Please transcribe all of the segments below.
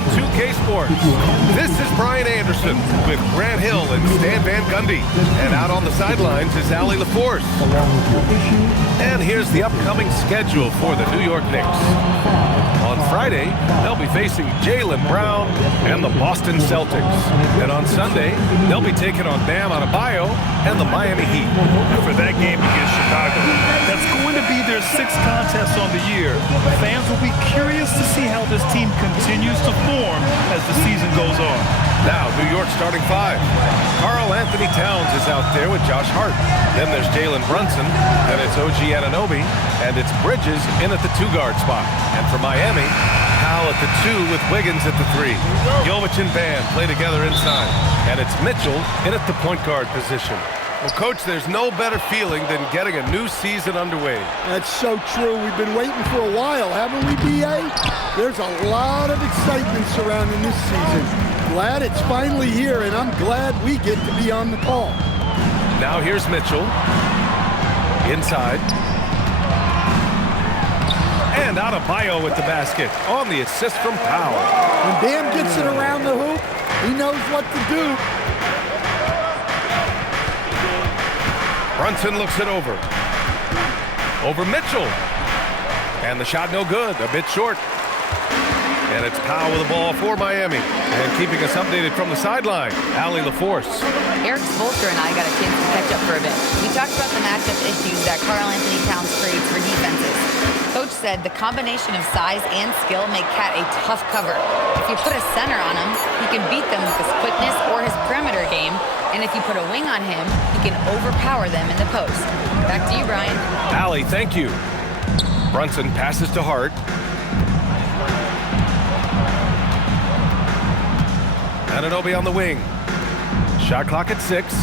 on 2K Sports. This is Brian Anderson with Grant Hill and Stan Van Gundy. And out on the sidelines is Allie LaForce. And here's the upcoming schedule for the New York Knicks. On Friday, they'll be facing Jaylen Brown and the Boston Celtics. And on Sunday, they'll be taking on Bam Adebayo and the Miami Heat. And for that game against Chicago, that's going to be their 6th contest on the year. Fans will be curious to see how this team continues to form as the season goes on. Now, New York starting 5. Karl Anthony Towns is out there with Josh Hart. Then there's Jalen Brunson, then it's OG Anunoby, and it's Bridges in at the 2-guard spot. And for Miami, Powell at the 2 with Wiggins at the 3. Jovic and Bam play together inside. And it's Mitchell in at the point guard position. Well, Coach, there's no better feeling than getting a new season underway. That's so true. We've been waiting for a while, haven't we, B.A.? There's a lot of excitement surrounding this season. Glad it's finally here, and I'm glad we get to be on the call. Now here's Mitchell. Inside. And Adebayo with the basket on the assist from Powell. When Bam gets it around the hoop, he knows what to do. Brunson looks it over. Over Mitchell. And the shot no good, a bit short. And it's Powell with the ball for Miami. And keeping us updated from the sideline, Allie LaForce. Eric Spoelstra and I got a chance to catch up for a bit. We talked about the matchup issues that Karl Anthony Towns creates for defenses. Coach said the combination of size and skill make Cat a tough cover. If you put a center on him, he can beat them with his quickness or his perimeter game. And if you put a wing on him, he can overpower them in the post. Back to you, Brian. Allie, thank you. Brunson passes to Hart. Anunoby on the wing. Shot clock at 6.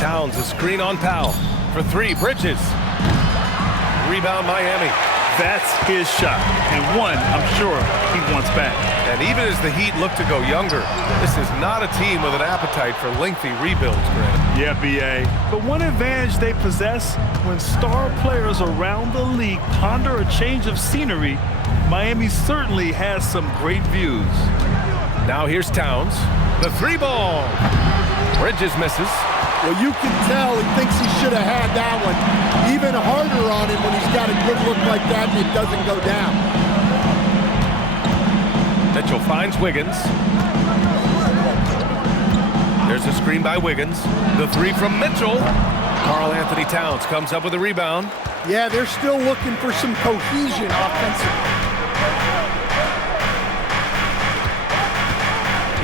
Towns a screen on Powell. For 3, Bridges. Rebound Miami. That's his shot, and one I'm sure he wants back. And even as the Heat look to go younger, this is not a team with an appetite for lengthy rebuilds, Grant. Yeah, B.A. But one advantage they possess, when star players around the league ponder a change of scenery, Miami certainly has some great views. Now here's Towns. The 3-ball. Bridges misses. Well, you can tell he thinks he should have had that one. Even harder on him when he's got a good look like that and it doesn't go down. Mitchell finds Wiggins. There's a screen by Wiggins. The 3 from Mitchell. Karl Anthony Towns comes up with a rebound. Yeah, they're still looking for some cohesion offensively.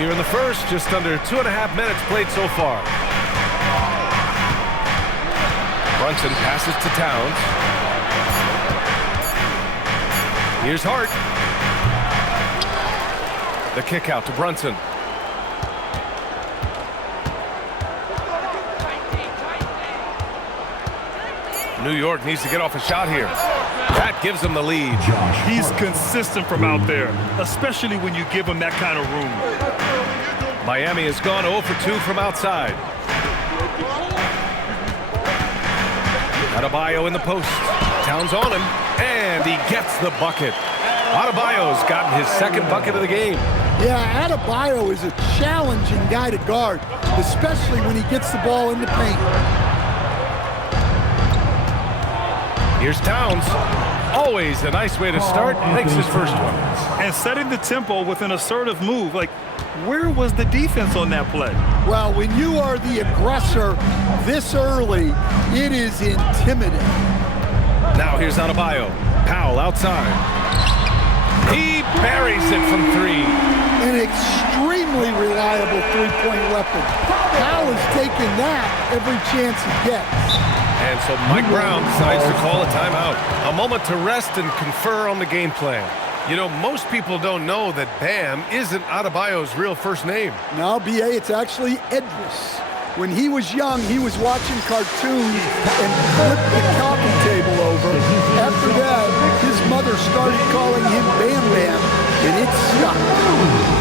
Here in the first, just under 2.5 minutes played so far. Brunson passes to Towns. Here's Hart. The kick out to Brunson. New York needs to get off a shot here. That gives them the lead. He's consistent from out there, especially when you give him that kind of room. Miami has gone 0 for 2 from outside. Adebayo in the post. Towns on him, and he gets the bucket. Adebayo's gotten his 2nd bucket of the game. Yeah, Adebayo is a challenging guy to guard, especially when he gets the ball in the paint. Here's Towns. Always a nice way to start. Makes his first one. And setting the tempo with an assertive move. Like, where was the defense on that play? Well, when you are the aggressor this early, it is intimidating. Now here's Adebayo. Powell outside. He buries it from 3. An extremely reliable three-point weapon. Powell is taking that every chance he gets. And so Mike Brown decides to call a timeout. A moment to rest and confer on the game plan. You know, most people don't know that Bam isn't Adebayo's real first name. No, B.A., it's actually Edris. When he was young, he was watching cartoons and flipped the coffee table over. After that, his mother started calling him Bam Bam, and it stuck.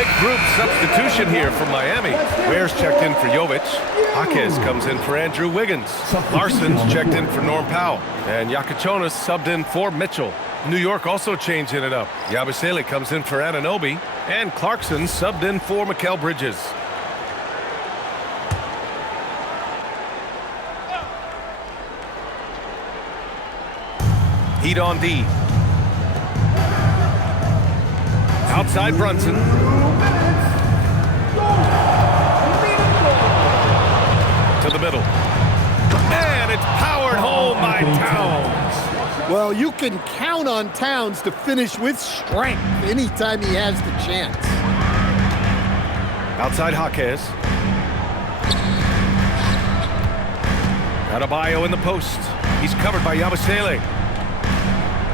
Big group substitution here for Miami. Ware's checked in for Jovic. Jaquez comes in for Andrew Wiggins. Larson's checked in for Norm Powell. And Yakachonis subbed in for Mitchell. New York also changing it up. Yabusele comes in for Anunoby. And Clarkson subbed in for Mikal Bridges. Heat on D. Outside Brunson. To the middle. And it's powered home by Towns. Well, you can count on Towns to finish with strength anytime he has the chance. Outside Jaquez. Adebayo in the post. He's covered by Yabusele.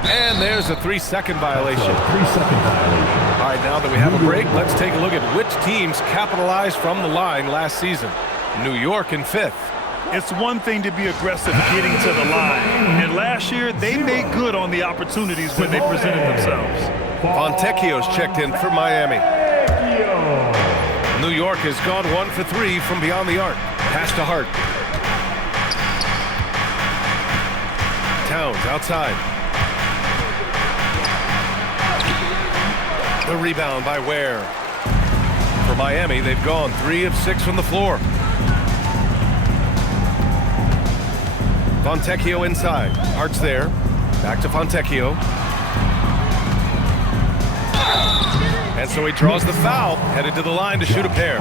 And there's a 3-second violation. All right, now that we have a break, let's take a look at which teams capitalized from the line last season. New York in 5th. It's one thing to be aggressive getting to the line. And last year, they made good on the opportunities when they presented themselves. Fontecchio's checked in for Miami. New York has gone 1 for 3 from beyond the arc. Pass to Hart. Towns outside. The rebound by Ware. For Miami, they've gone 3 of 6 from the floor. Fontecchio inside. Hart's there. Back to Fontecchio. And so he draws the foul, headed to the line to shoot a pair.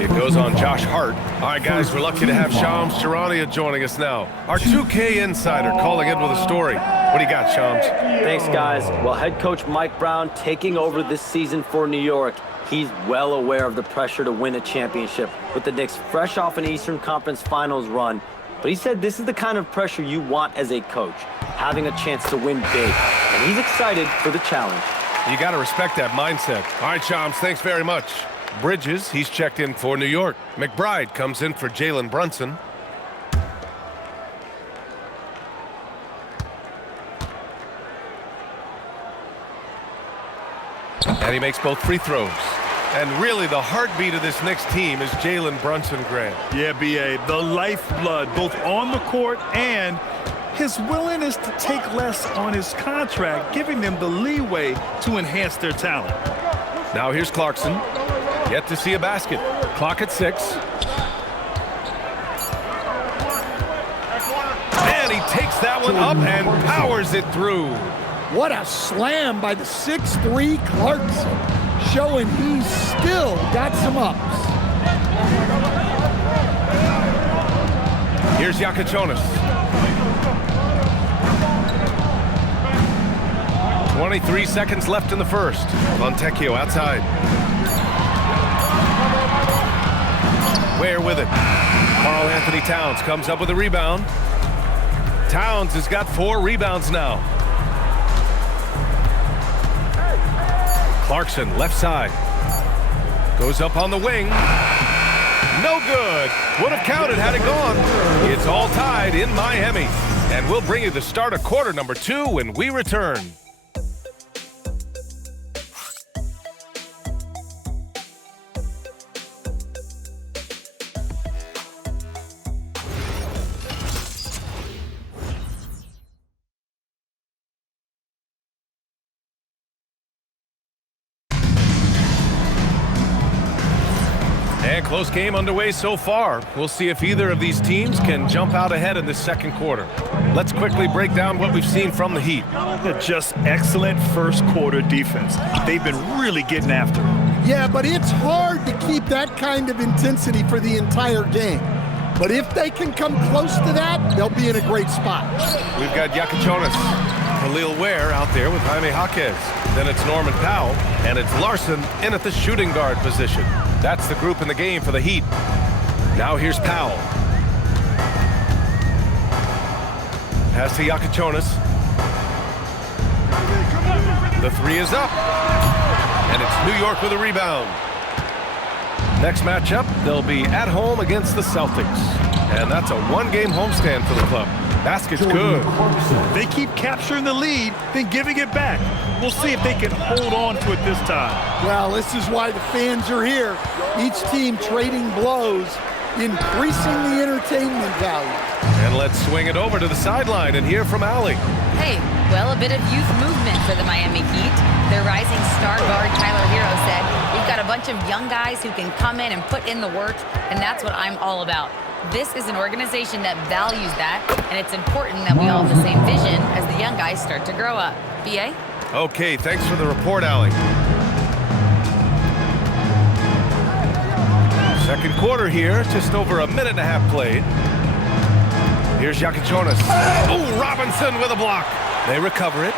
It goes on Josh Hart. All right, guys, we're lucky to have Shams Charania joining us now. Our 2K insider calling in with a story. What do you got, Shams? Thanks, guys. Well, head coach Mike Brown taking over this season for New York. He's well aware of the pressure to win a championship with the Knicks fresh off an Eastern Conference Finals run. But he said this is the kind of pressure you want as a coach, having a chance to win big. And he's excited for the challenge. You got to respect that mindset. All right, Shams, thanks very much. Bridges, he's checked in for New York. McBride comes in for Jalen Brunson. And he makes both free throws. And really, the heartbeat of this Knicks team is Jalen Brunson, Grant. Yeah, B.A., the lifeblood, both on the court and his willingness to take less on his contract, giving them the leeway to enhance their talent. Now here's Clarkson. Yet to see a basket. Clock at 6. And he takes that one up and powers it through. What a slam by the 6'3" Clarkson, showing he's still got some ups. Here's Yakachonis. 23 seconds left in the first. Fontecchio outside. Ware with it. Karl Anthony Towns comes up with a rebound. Towns has got 4 rebounds now. Clarkson, left side. Goes up on the wing. No good. Would have counted had it gone. It's all tied in Miami. And we'll bring you the start of quarter number 2 when we return. And close game underway so far. We'll see if either of these teams can jump out ahead in the second quarter. Let's quickly break down what we've seen from the Heat. Just excellent first quarter defense. They've been really getting after it. Yeah, but it's hard to keep that kind of intensity for the entire game. But if they can come close to that, they'll be in a great spot. We've got Yakachonis, Khalil Ware out there with Jaime Jaquez. Then it's Norman Powell, and it's Larson in at the shooting guard position. That's the group in the game for the Heat. Now here's Powell. Pass to Yakachonis. The 3 is up. And it's New York with a rebound. Next matchup, they'll be at home against the Celtics. And that's a 1-game homestand for the club. Basket's good. They keep capturing the lead, then giving it back. We'll see if they can hold on to it this time. Well, this is why the fans are here. Each team trading blows, increasing the entertainment value. And let's swing it over to the sideline and hear from Allie. Hey, well, a bit of youth movement for the Miami Heat. Their rising star guard, Tyler Hero, said, "We've got a bunch of young guys who can come in and put in the work, and that's what I'm all about." This is an organization that values that, and it's important that we all have the same vision as the young guys start to grow up. B.A.? Okay, thanks for the report, Allie. Second quarter here, just over a minute and a half played. Here's Jonas. Oh, Robinson with a block. They recover it.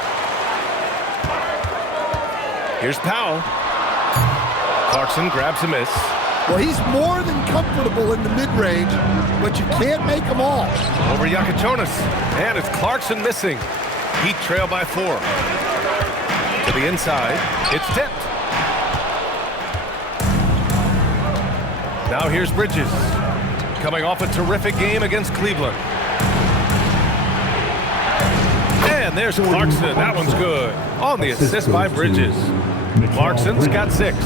Here's Powell. Clarkson grabs a miss. Well, he's more than comfortable in the mid-range, but you can't make them all. Over Jonas. And it's Clarkson missing. Heat trail by 4. To the inside. It's tipped. Now here's Bridges. Coming off a terrific game against Cleveland. And there's Clarkson. That one's good. On the assist by Bridges. Clarkson's got 6.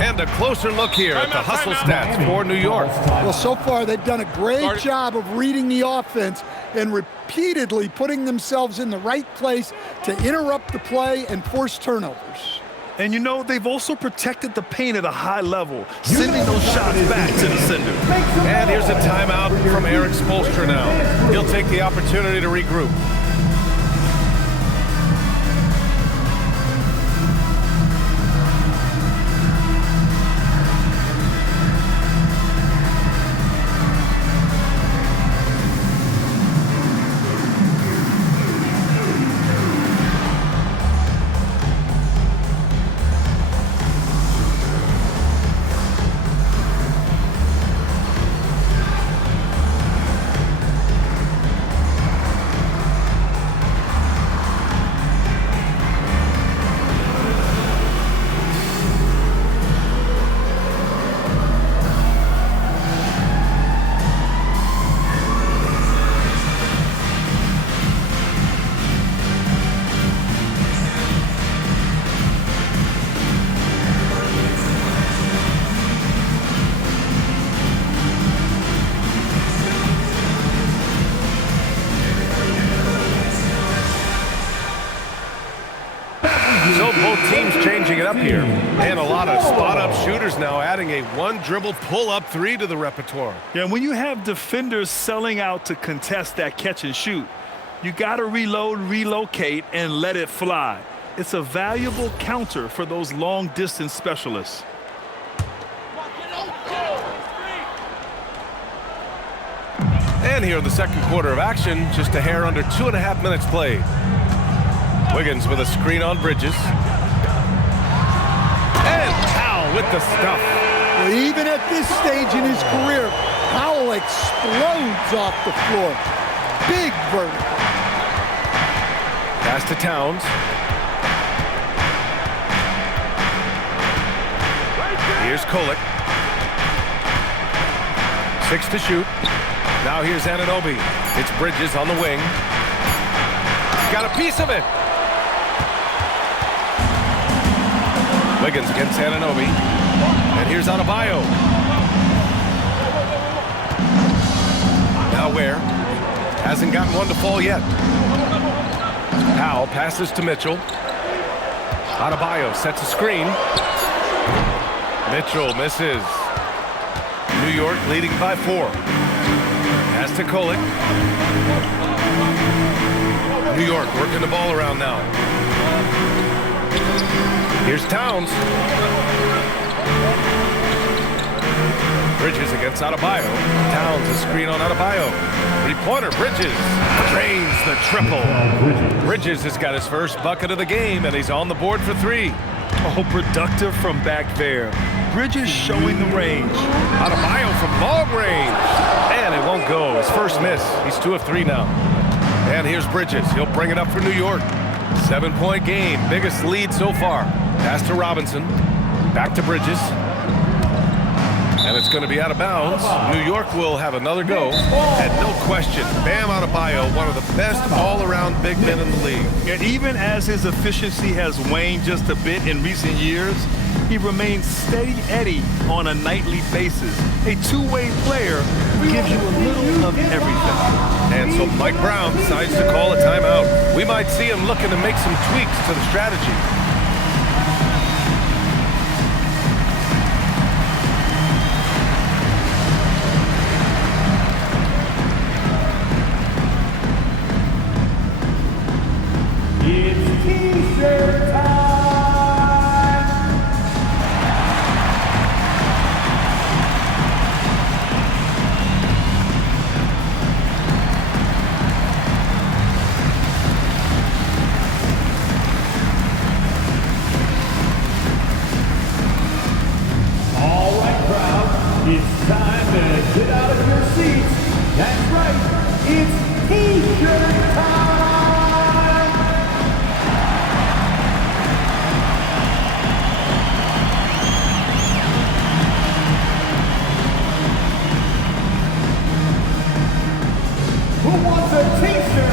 And a closer look here at the hustle stats for New York. Well, so far they've done a great job of reading the offense and repeatedly putting themselves in the right place to interrupt the play and force turnovers. And you know, they've also protected the paint at a high level, sending those shots back to the sender. And here's a timeout from Eric Spoelstra now. He'll take the opportunity to regroup. So both teams changing it up here. And a lot of spot-up shooters now adding a one-dribble pull-up 3 to the repertoire. Yeah, when you have defenders selling out to contest that catch and shoot, you got to reload, relocate, and let it fly. It's a valuable counter for those long-distance specialists. And here in the second quarter of action, just a hair under 2.5 minutes played. Wiggins with a screen on Bridges. And Powell with the stuff. Well, even at this stage in his career, Powell explodes off the floor. Big vertical. Pass to Towns. Here's Kolek. 6 to shoot. Now here's Anunoby. It's Bridges on the wing. Got a piece of it. Wiggins against Anunoby. And here's Adebayo. Now where? Hasn't gotten one to fall yet. Powell passes to Mitchell. Adebayo sets a screen. Mitchell misses. New York leading by 4. Pass to Kolek. New York working the ball around now. Here's Towns. Bridges against Adebayo. Towns a screen on Adebayo. Three-pointer, Bridges drains the triple. Bridges has got his first bucket of the game, and he's on the board for 3. Oh, productive from back there. Bridges showing the range. Adebayo from long range. And it won't go. His first miss. He's 2 of 3 now. And here's Bridges. He'll bring it up for New York. 7-point game. Biggest lead so far. Pass to Robinson. Back to Bridges. And it's going to be out of bounds. New York will have another go. And no question, Bam Adebayo, one of the best all-around big men in the league. And even as his efficiency has waned just a bit in recent years, he remains steady Eddie on a nightly basis. A two-way player who gives you a little of everything. And so Mike Brown decides to call a timeout. We might see him looking to make some tweaks to the strategy. It's time to get out of your seats. That's right, it's T-shirt time! Who wants a T-shirt?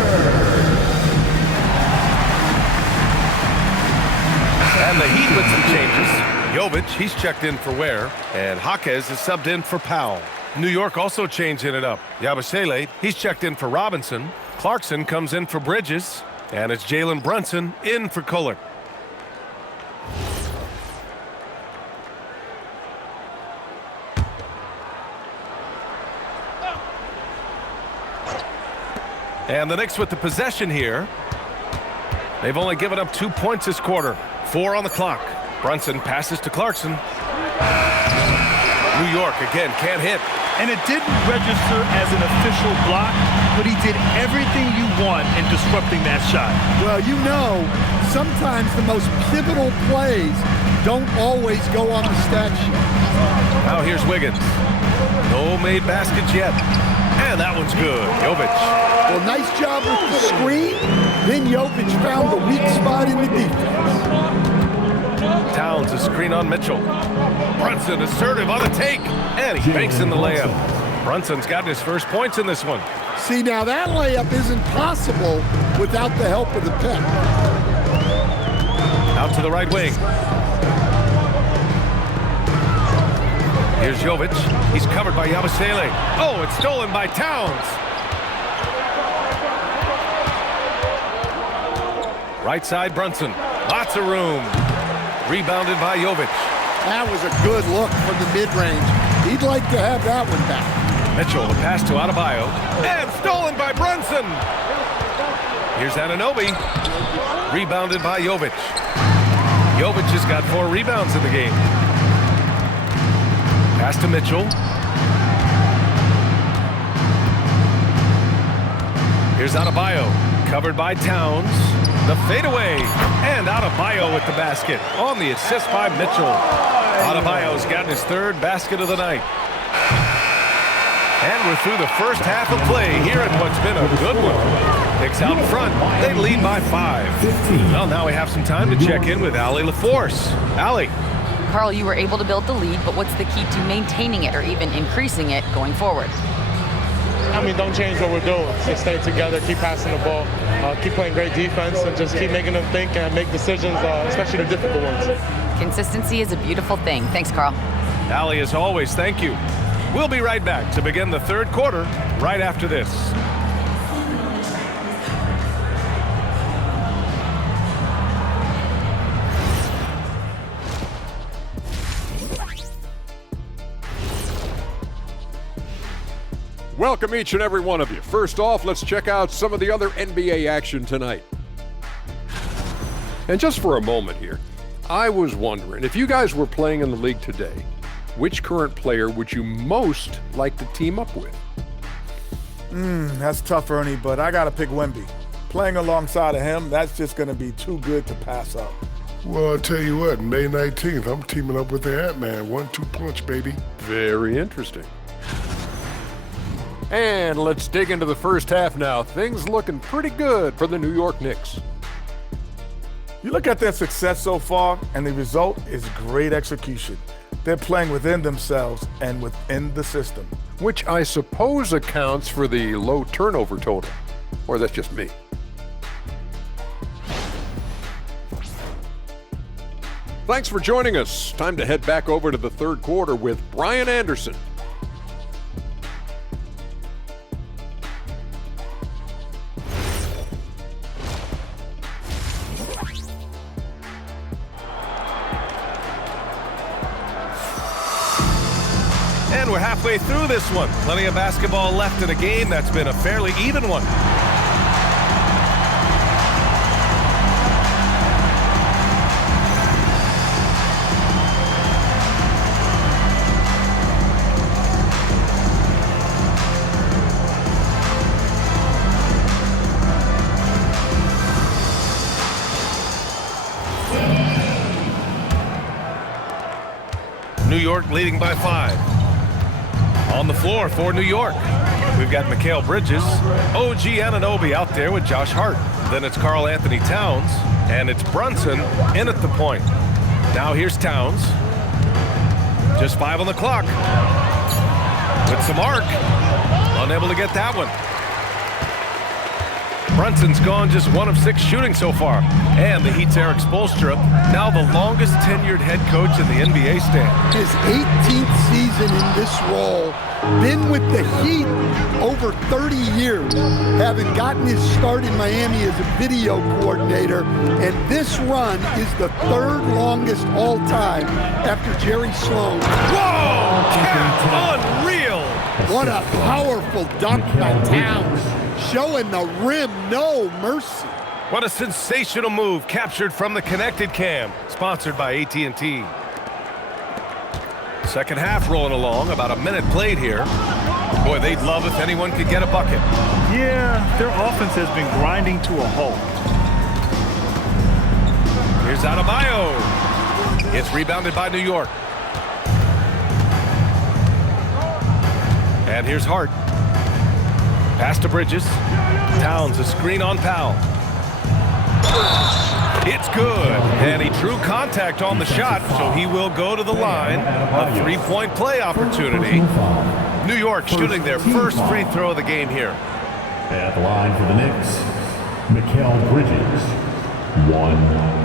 And the Heat with some changes. Jovic, he's checked in for Ware, and Jaquez is subbed in for Powell. New York also changing it up. Yabusele, he's checked in for Robinson. Clarkson comes in for Bridges, and it's Jalen Brunson in for Kohler. And the Knicks with the possession here. They've only given up 2 points this quarter. 4 on the clock. Brunson passes to Clarkson. New York again can't hit. And it didn't register as an official block, but he did everything you want in disrupting that shot. Well, you know, sometimes the most pivotal plays don't always go on the stat sheet. Now here's Wiggins. No made baskets yet. And that one's good. Jovic. Well, nice job with the screen. Then Jovic found the weak spot in the defense. Towns a screen on Mitchell. Brunson assertive on the take. And he banks in the layup. Brunson's gotten his first points in this one. See, now that layup isn't possible without the help of the pep. Out to the right wing. Here's Jovic. He's covered by Yabusele. Oh, it's stolen by Towns. Right side, Brunson. Lots of room. Rebounded by Jovic. That was a good look from the mid-range. He'd like to have that one back. Mitchell, the pass to Adebayo. And stolen by Brunson. Here's Anunoby. Rebounded by Jovic. Jovic has got 4 rebounds in the game. Pass to Mitchell. Here's Adebayo. Covered by Towns. The fadeaway. And Adebayo with the basket. On the assist by Mitchell. Adebayo's gotten his 3rd basket of the night. And we're through the first half of play here at what's been a good one. Knicks out in front. They lead by 5. Well, now we have some time to check in with Allie LaForce. Allie. Carl, you were able to build the lead, but what's the key to maintaining it or even increasing it going forward? I mean, don't change what we're doing. Just stay together, keep passing the ball, keep playing great defense, and just keep making them think and make decisions, especially the difficult ones. Consistency is a beautiful thing. Thanks, Carl. Allie, as always, thank you. We'll be right back to begin the 3rd quarter right after this. Welcome each and every one of you. First off, let's check out some of the other NBA action tonight. And just for a moment here, I was wondering, if you guys were playing in the league today, which current player would you most like to team up with? That's tough, Ernie, but I got to pick Wemby. Playing alongside of him, that's just going to be too good to pass up. Well, I'll tell you what, May 19th, I'm teaming up with the Ant-Man. 1-2 punch, baby. Very interesting. And let's dig into the first half now. Things looking pretty good for the New York Knicks. You look at their success so far, and the result is great execution. They're playing within themselves and within the system. Which I suppose accounts for the low turnover total. Or that's just me. Thanks for joining us. Time to head back over to the third quarter with Brian Anderson. And we're halfway through this one. Plenty of basketball left in a game that's been a fairly even one. New York leading by 5. On the floor for New York, we've got Mikal Bridges, OG Anunoby out there with Josh Hart. Then it's Karl Anthony Towns, and it's Brunson in at the point. Now here's Towns. Just 5 on the clock. With some arc. Unable to get that one. Brunson's gone just 1 of 6 shooting so far. And the Heat's Eric Spoelstra, now the longest tenured head coach in the NBA stand. His 18th season in this role, been with the Heat over 30 years, having gotten his start in Miami as a video coordinator, and this run is the 3rd longest all time after Jerry Sloan. Whoa! Cat, unreal! What a powerful dunk by Towns, showing the rim no mercy. What a sensational move captured from the Connected Cam, sponsored by AT&T. Second half rolling along, about a minute played here. Boy, they'd love if anyone could get a bucket. Yeah, their offense has been grinding to a halt. Here's Adebayo. It's rebounded by New York. And here's Hart. Pass to Bridges. Towns, a screen on Powell. It's good, and he drew contact on the shot, so he will go to the line. A 3-point play opportunity. New York shooting their first free throw of the game here. At the line for the Knicks, Mikal Bridges, 1.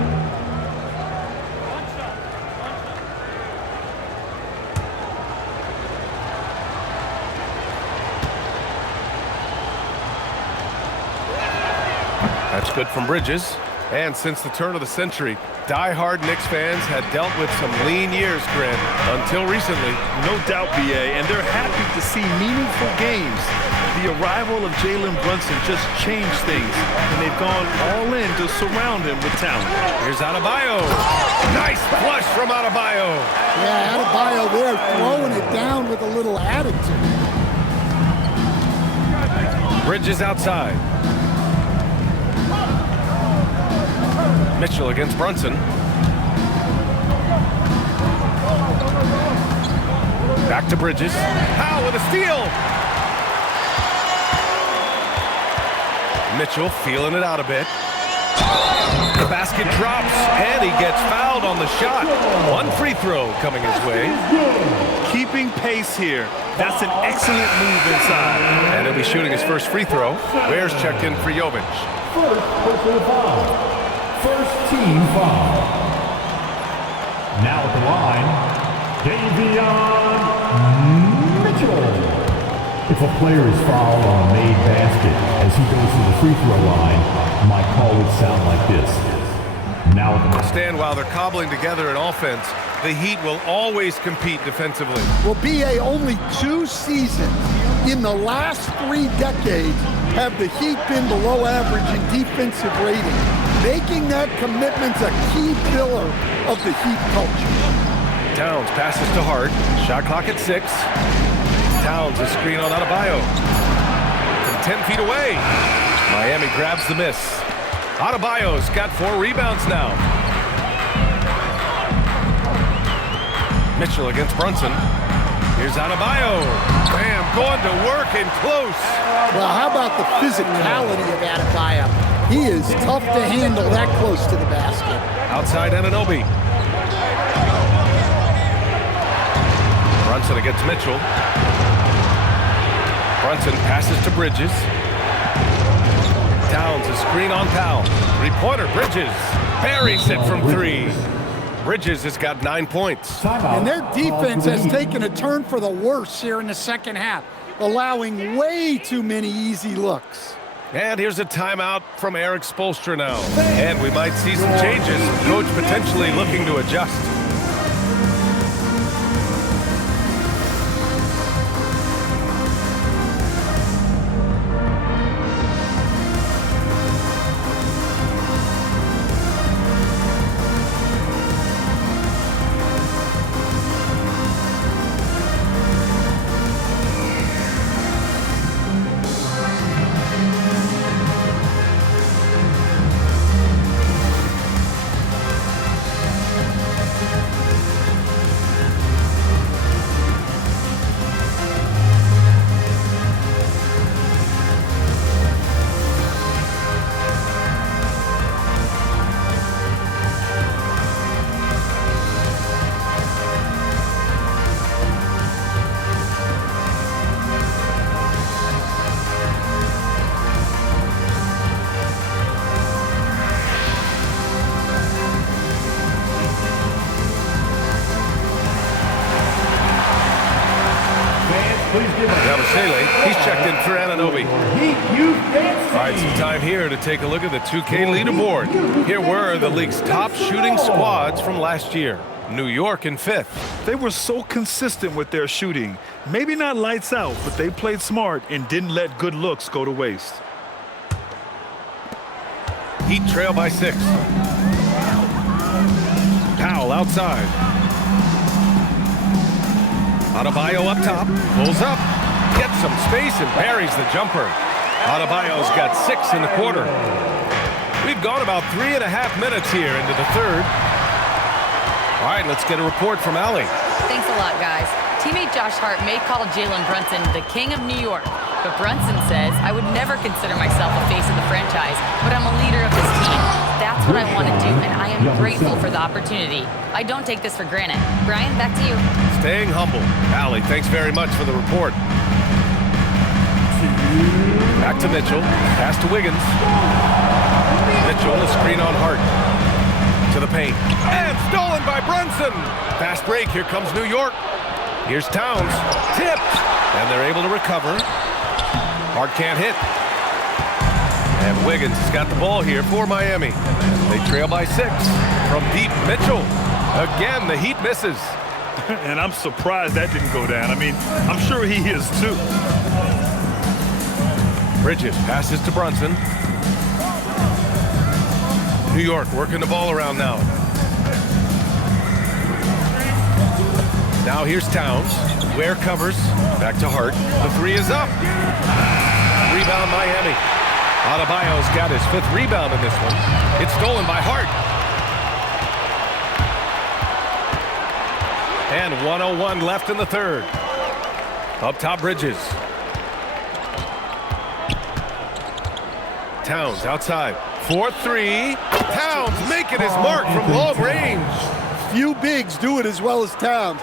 That's good from Bridges. And since the turn of the century, die-hard Knicks fans had dealt with some lean years, Grant, until recently. No doubt, BA, and they're happy to see meaningful games. The arrival of Jalen Brunson just changed things, and they've gone all in to surround him with talent. Here's Adebayo. Nice flush from Adebayo. Yeah, Adebayo there throwing it down with a little attitude. Bridges outside. Mitchell against Brunson. Back to Bridges. Powell with a steal. Mitchell feeling it out a bit. The basket drops, and he gets fouled on the shot. 1 free throw coming his way. Keeping pace here. That's an excellent move inside. And he'll be shooting his first free throw. Ware's checked in for Jovic. First personal foul. First team foul. Now at the line, Davion Mitchell. If a player is fouled on a made basket as he goes to the free throw line, my call would sound like this. Now at the Stand while they're cobbling together an offense. The Heat will always compete defensively. Well, BA, only 2 seasons in the last 3 decades have the Heat been below average in defensive rating, making that commitment a key pillar of the Heat culture. Towns passes to Hart. Shot clock at 6. Towns a screen on Adebayo. From 10 feet away. Miami grabs the miss. Adebayo's got 4 rebounds now. Mitchell against Brunson. Here's Adebayo. Bam, going to work and close. Well, how about the physicality of Adebayo? He is tough to handle that close to the basket. Outside Anunoby. Brunson against Mitchell. Brunson passes to Bridges. Towns a screen on Powell. Three-pointer, Bridges. Buries it from three. Bridges has got 9 points. And their defense has taken a turn for the worse here in the second half, allowing way too many easy looks. And here's a timeout from Eric Spoelstra now. And we might see some changes. Coach potentially looking to adjust. He's checked in for Anunoby. All right, some time here to take a look at the 2K leaderboard. Here were the league's top shooting squads from last year. New York in 5th. They were so consistent with their shooting. Maybe not lights out, but they played smart and didn't let good looks go to waste. Heat trail by 6. Powell outside. Adebayo up top. Pulls up. Gets some space and buries the jumper. Adebayo's got 6 in the quarter. We've gone about 3.5 minutes here into the third. All right, let's get a report from Allie. Thanks a lot, guys. Teammate Josh Hart may call Jalen Brunson the king of New York, but Brunson says, I would never consider myself a face of the franchise, but I'm a leader of this team. That's what I want to do, and I am grateful for the opportunity. I don't take this for granted. Brian, back to you. Staying humble. Allie, thanks very much for the report. Back to Mitchell. Pass to Wiggins. Mitchell, a screen on Hart. To the paint. And stolen by Brunson. Fast break. Here comes New York. Here's Towns. Tipped. And they're able to recover. Hart can't hit. And Wiggins has got the ball here for Miami. They trail by 6. From deep, Mitchell. Again, the Heat misses. And I'm surprised that didn't go down. I mean, I'm sure he is too. Bridges passes to Brunson. New York working the ball around now. Now here's Towns. Ware covers. Back to Hart. The 3 is up. Rebound Miami. Adebayo's got his 5th rebound in this one. It's stolen by Hart. And 1:01 left in the third. Up top, Bridges. Towns outside. 4-3. Towns making his mark from long range. Few bigs do it as well as Towns.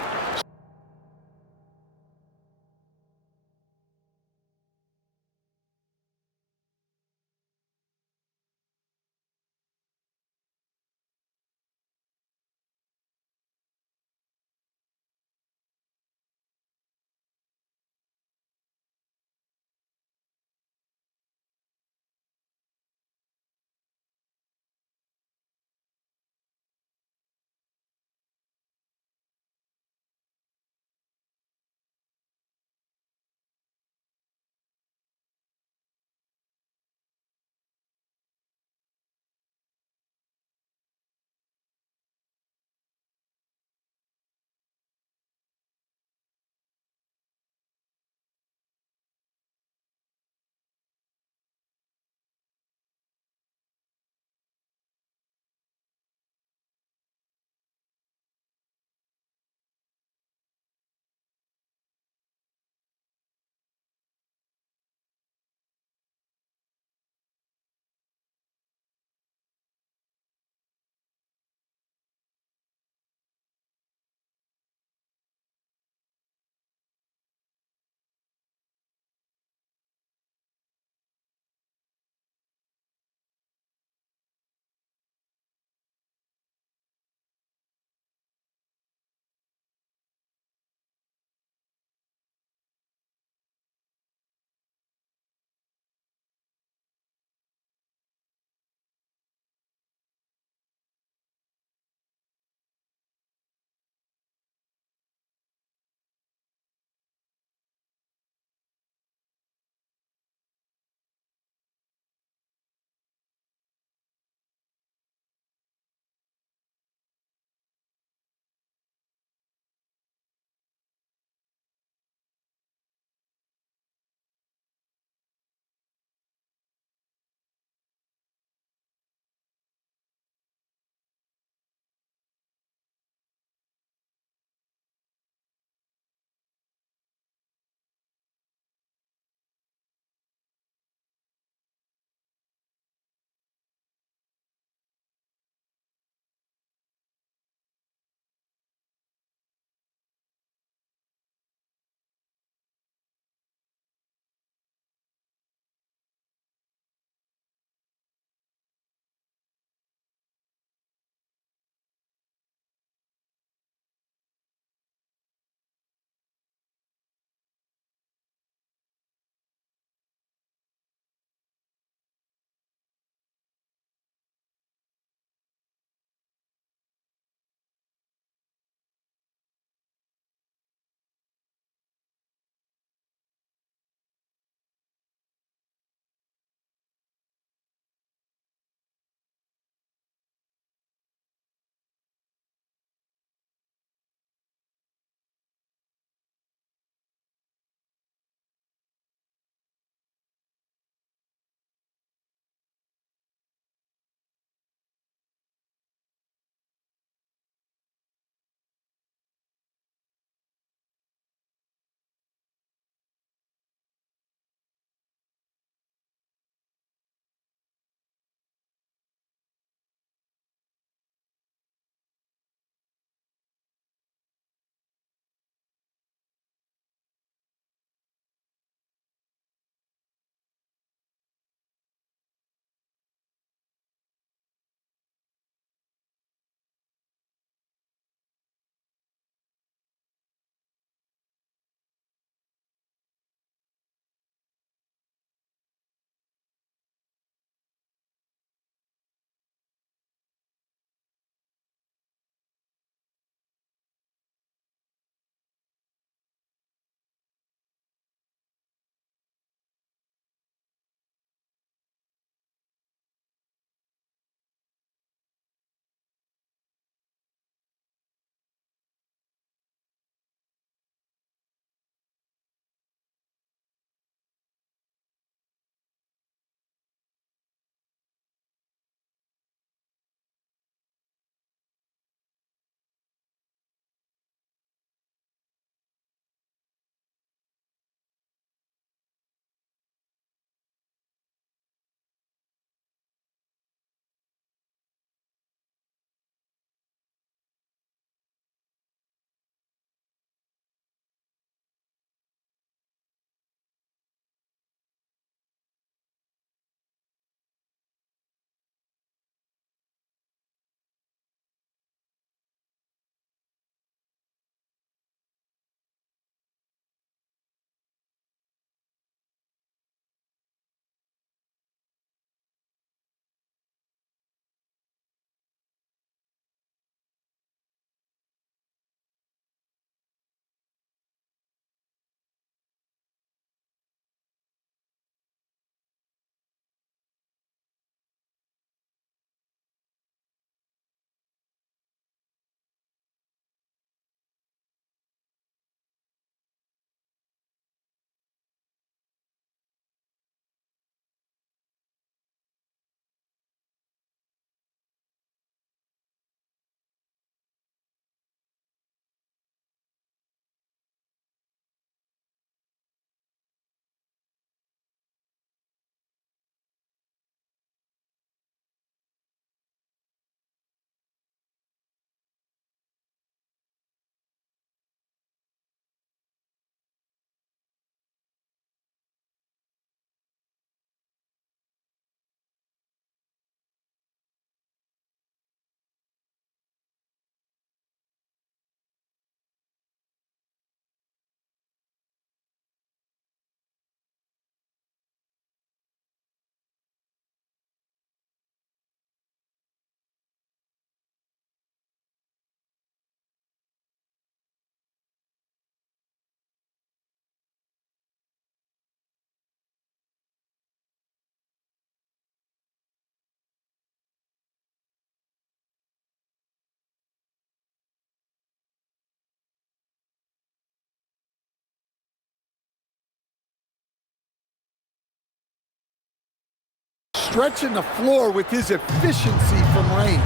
stretching the floor with his efficiency from range.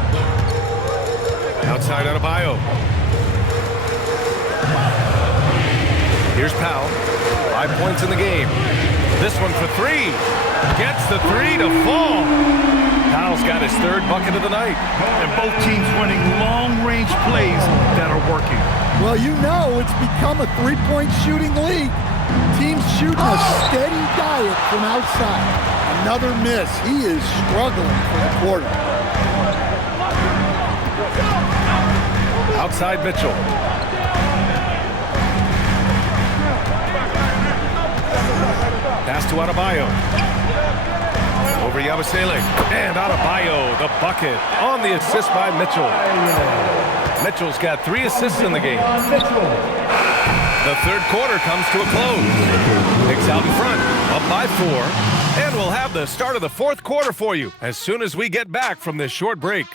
Outside Adebayo. Here's Powell. 5 points in the game. This one for three. Gets the three to fall. Powell's got his third bucket of the night. And both teams running long-range plays that are working. Well, you know it's become a three-point shooting league. Teams shooting a steady diet from outside. Another miss. He is struggling for the quarter. Outside Mitchell. Pass to Adebayo. Over Yabusele. And Adebayo, the bucket on the assist by Mitchell. Mitchell's got 3 assists in the game. The third quarter comes to a close. Knicks out in front, up by 4. And we'll have the start of the fourth quarter for you as soon as we get back from this short break.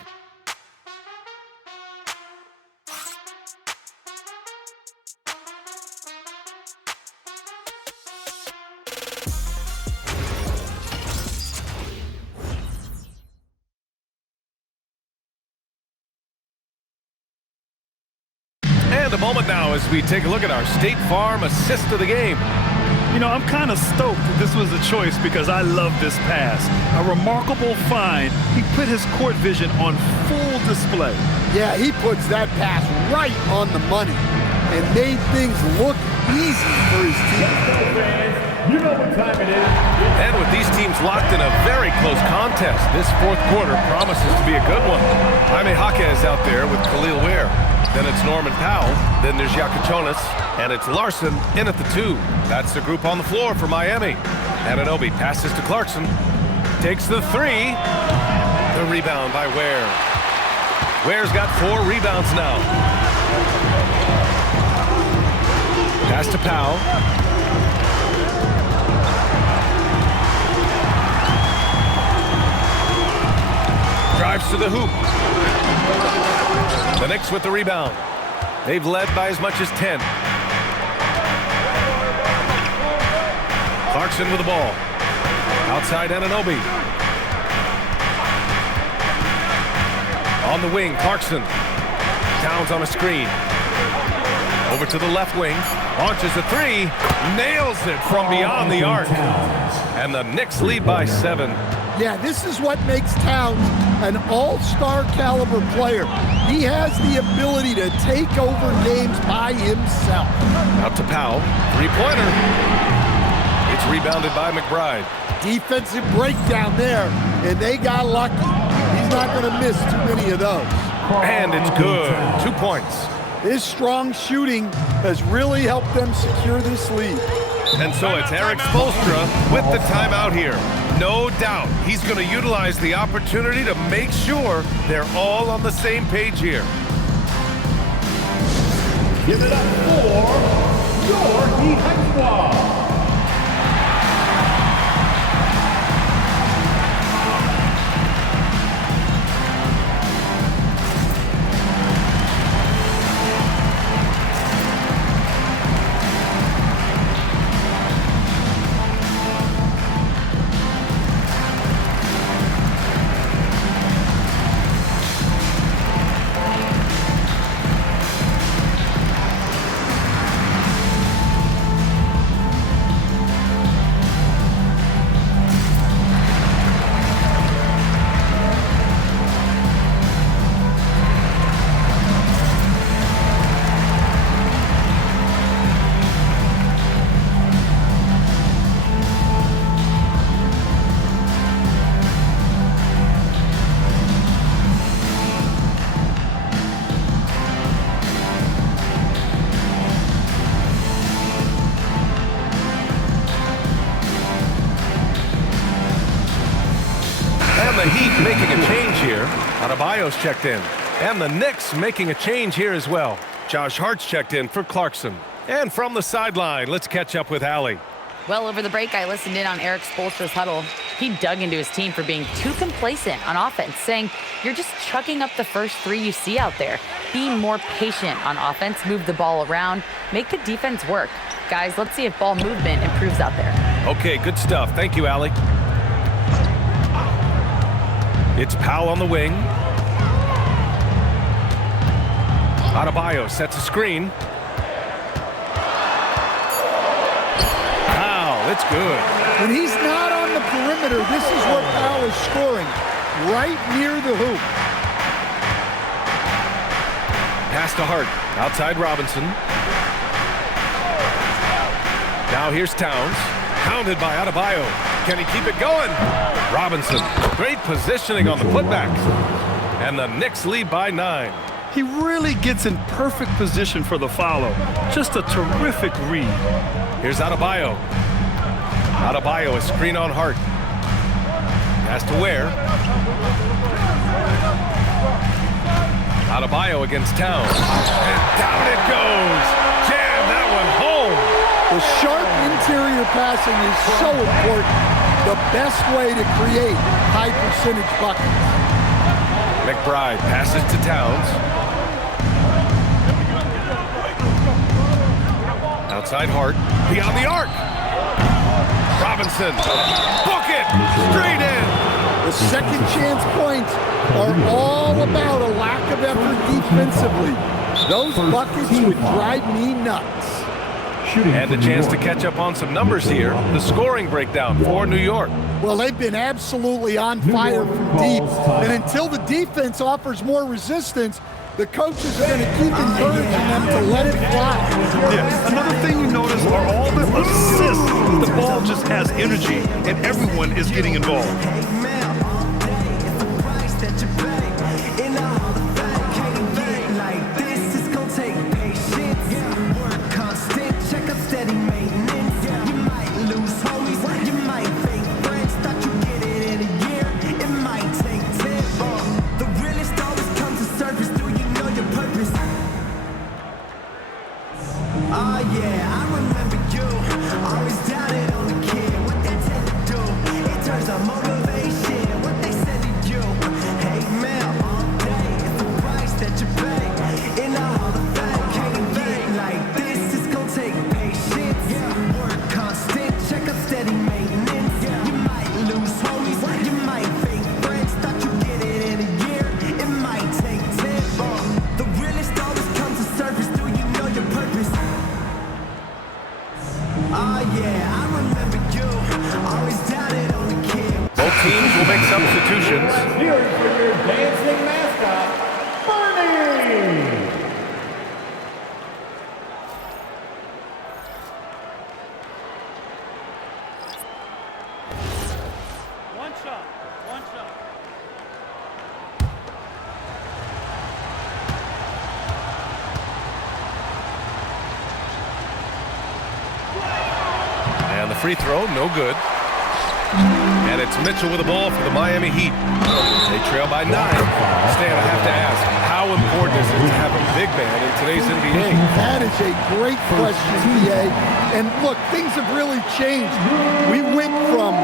And a moment now as we take a look at our State Farm assist of the game. You know, I'm kind of stoked that this was a choice because I love this pass. A remarkable find. He put his court vision on full display. Yeah, he puts that pass right on the money and made things look easy for his team. You know what time it is. And with these teams locked in a very close contest, this fourth quarter promises to be a good one. Jaime Jaquez out there with Khalil Ware. Then it's Norman Powell. Then there's Yakuchonis. And it's Larson in at the 2. That's the group on the floor for Miami. Anunoby passes to Clarkson. Takes the 3. The rebound by Ware. Ware's got 4 rebounds now. Pass to Powell. Drives to the hoop. The Knicks with the rebound. They've led by as much as 10. Clarkson with the ball. Outside Anunoby. On the wing, Clarkson. Towns on a screen. Over to the left wing. Launches a 3. Nails it from beyond the arc. And the Knicks lead by 7. Yeah, this is what makes Towns an all-star caliber player. He has the ability to take over games by himself. Out to Powell. 3-pointer. It's rebounded by McBride. Defensive breakdown there, and they got lucky. He's not going to miss too many of those. And it's good. 2 points. His strong shooting has really helped them secure this lead. And so it's Eric Spoelstra with the timeout here. No doubt he's going to utilize the opportunity to make sure they're all on the same page here. Give it up for your Heat Squad. The Heat making a change here. Adebayo's checked in. And the Knicks making a change here as well. Josh Hart's checked in for Clarkson. And from the sideline, let's catch up with Allie. Well, over the break, I listened in on Eric Spoelstra's huddle. He dug into his team for being too complacent on offense, saying, you're just chucking up the first 3 you see out there. Be more patient on offense, move the ball around, make the defense work. Guys, let's see if ball movement improves out there. Okay, good stuff. Thank you, Allie. It's Powell on the wing. Adebayo sets a screen. Powell, it's good. When he's not on the perimeter, this is where Powell is scoring, right near the hoop. Pass to Hart, outside Robinson. Now here's Towns, hounded by Adebayo. Can he keep it going? Robinson, great positioning on the putback. And the Knicks lead by 9. He really gets in perfect position for the follow. Just a terrific read. Here's Adebayo. Adebayo, a screen on Hart. Pass to Ware. Adebayo against Towns. And down it goes. Jam that one home. The sharp interior passing is so important. The best way to create high percentage buckets. McBride passes to Towns. Outside Hart, beyond the arc. Robinson, book it, straight in. The second chance points are all about a lack of effort defensively. Those buckets would drive me nuts. And a chance to catch up on some numbers here. The scoring breakdown for New York. Well, they've been absolutely on fire from deep. And until the defense offers more resistance, the coaches are going to keep encouraging them to let it fly. Yeah. Another thing you notice are all the assists. The ball just has energy, and everyone is getting involved. Both teams will make substitutions. Here for your dancing mascot, Bernie! One shot. And the free throw, no good. And it's Mitchell with the ball for the Miami Heat. They trail by 9. Stan, I have to ask, how important is it to have a big man in today's NBA? That is a great question, PA. And look, things have really changed. We went from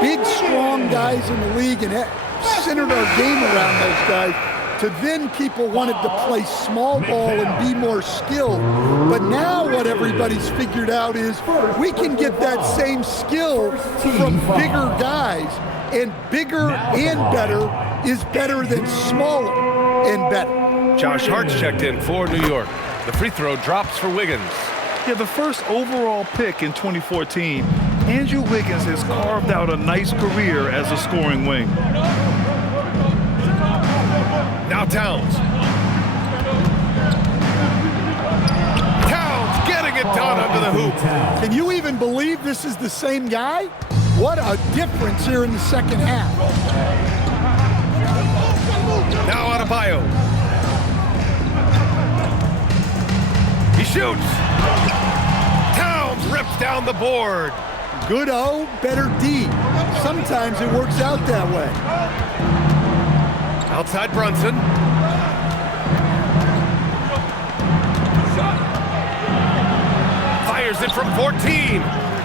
big, strong guys in the league and centered our game around those guys to then people wanted to play small ball and be more skilled. But now what everybody's figured out is we can get that same skill from bigger guys, and bigger and better is better than smaller and better. Josh Hart's checked in for New York. The free throw drops for Wiggins. Yeah, the first overall pick in 2014, Andrew Wiggins has carved out a nice career as a scoring wing. Now Towns. Towns getting it done under the hoop. Can you even believe this is the same guy? What a difference here in the second half. Now Adebayo. He shoots. Towns rips down the board. Good O, better D. Sometimes it works out that way. Outside Brunson. Fires it from 14.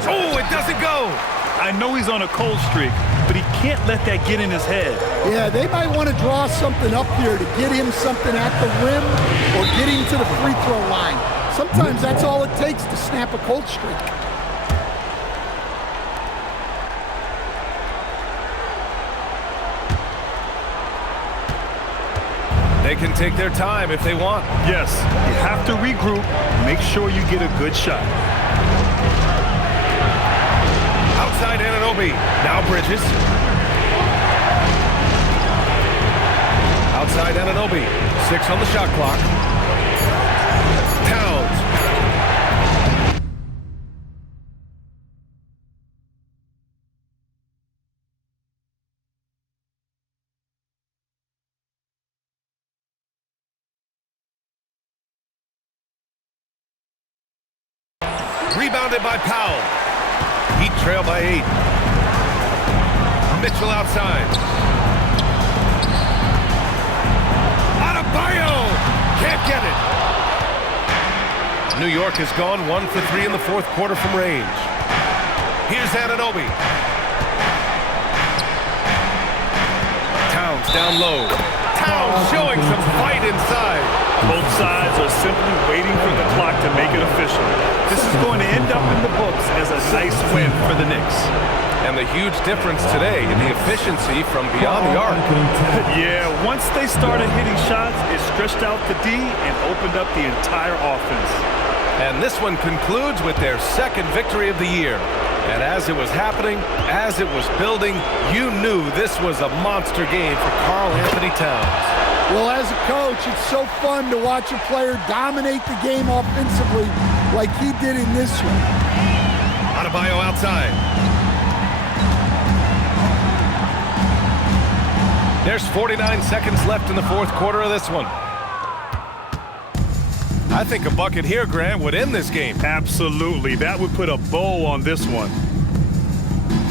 Oh, it doesn't go. I know he's on a cold streak, but he can't let that get in his head. Yeah, they might want to draw something up here to get him something at the rim or get him to the free throw line. Sometimes that's all it takes to snap a cold streak. can take their time if they want. Yes, you have to regroup. Make sure you get a good shot. Outside Anunoby. Now Bridges. Outside Anunoby. 6 on the shot clock. Towns. Rebounded by Powell. Heat trail by 8. Mitchell outside. Adebayo can't get it. New York has gone 1 for 3 in the fourth quarter from range. Here's Anunoby. Towns down low. Towns showing some fight inside. Both sides are simply waiting for the clock to make it official. This is going to end up in the books as a nice win for the Knicks. And the huge difference today in the efficiency from beyond the arc. Yeah, once they started hitting shots, it stretched out the D and opened up the entire offense. And this one concludes with their second victory of the year. And as it was happening, as it was building, you knew this was a monster game for Karl Anthony Towns. Well, as a coach, it's so fun to watch a player dominate the game offensively like he did in this one. Adebayo outside. There's 49 seconds left in the fourth quarter of this one. I think a bucket here, Grant, would end this game. Absolutely. That would put a bow on this one.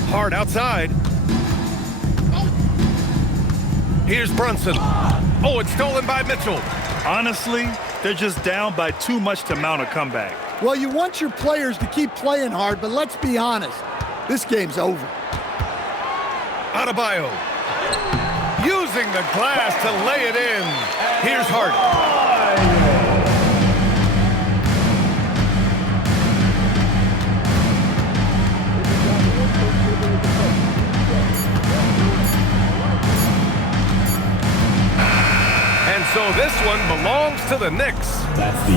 Hard outside. Here's Brunson. Oh, it's stolen by Mitchell. Honestly, they're just down by too much to mount a comeback. Well, you want your players to keep playing hard, but let's be honest. This game's over. Adebayo. Using the glass to lay it in. Here's Hart. And so this one belongs to the Knicks.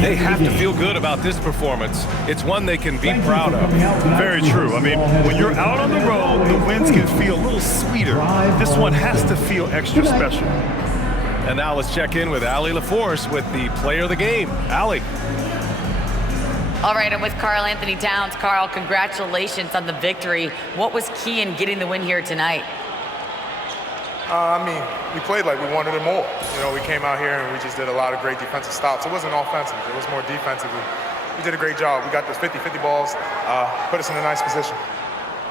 They have to feel good about this performance. It's one they can be proud of. Very true. I mean, when you're out on the road, the wins can feel a little sweeter. This one has to feel extra special. And now let's check in with Allie LaForce with the player of the game. Allie. All right, I'm with Karl Anthony Towns. Karl, congratulations on the victory. What was key in getting the win here tonight? We played like we wanted it more. We came out here and we just did a lot of great defensive stops. It wasn't offensive. It was more defensive. We did a great job. We got those 50-50 balls, put us in a nice position.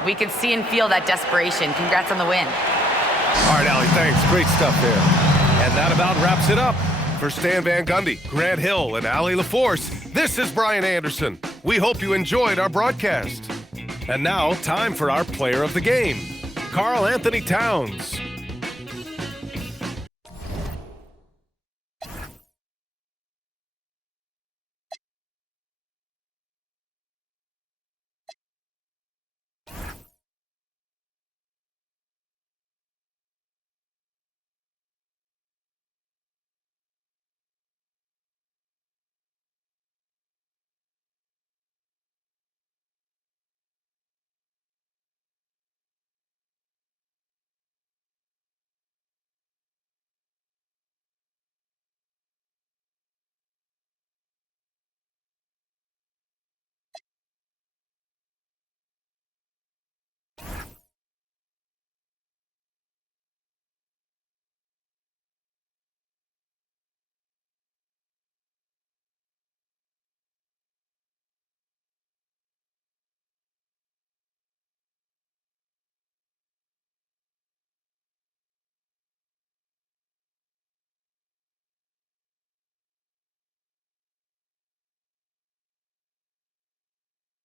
We can see and feel that desperation. Congrats on the win. All right, Allie, thanks. Great stuff there. And that about wraps it up. For Stan Van Gundy, Grant Hill, and Allie LaForce, this is Brian Anderson. We hope you enjoyed our broadcast. And now, time for our player of the game, Karl Anthony Towns.